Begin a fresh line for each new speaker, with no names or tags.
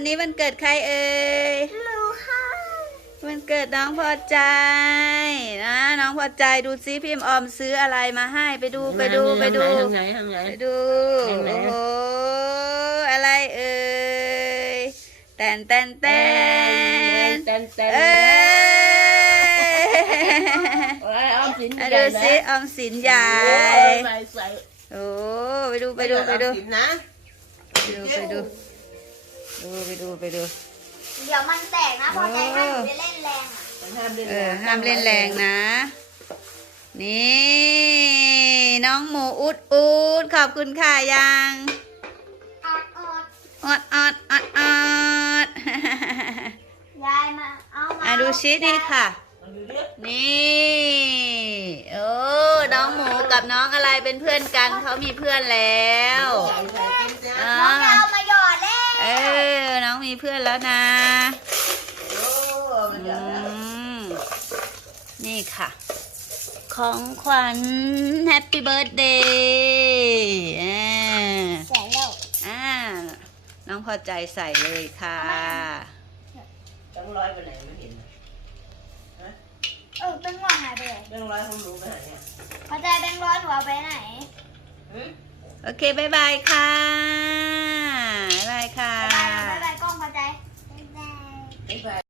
วันนี้วันเกิดใครเอ่ย
รู้ค่ะ
วันเกิดน้องพอใจนะน้องพอใจดูซิพี่ออมซื้ออะไรมาให้ไปดูไปดูไปดูไปดูโอ้โหอะไรเอ่ยแตนแตนแตนเอ้ยดูซิออมสินใหญ่โอ้ไปดูไปดูไปดูไปดูไปดู
เดี๋ยวมันแตกนะพอใจให้หนูไปเล่นแรง
ห้ามเล่นแรงนะนี่น้องหมูอุดอุดขอบคุณค่ะยังอด
ยายมาเอามา
ดูชินี่ค่ะนี่โอ้น้องหมูกับน้องอะไรเป็นเพื่อนกันเขามีเพื่อนแล้ว
น้องเอามาหยอดเล่น
น้องมีเพื่อนแล้วนะนี่ค่ะของขวัญแฮปปี้เบิร์ธเดย์
ใส่แล้ว
น้องพอใจใส่เลยค่ะ
ต้องร้อยไปไหนไม่เห็น
แบงค์ร้อยหายไปไหน
แบงค์ร้อยของหนูไปไหนเนี่ย
พอใจแบงค์ร้อยหนูเอาไปไหน
โอเคบ๊ายบายค่ะบ๊ายบายค่ะ
บ๊ายบายกล้องพอใจ
บ๊ายบาย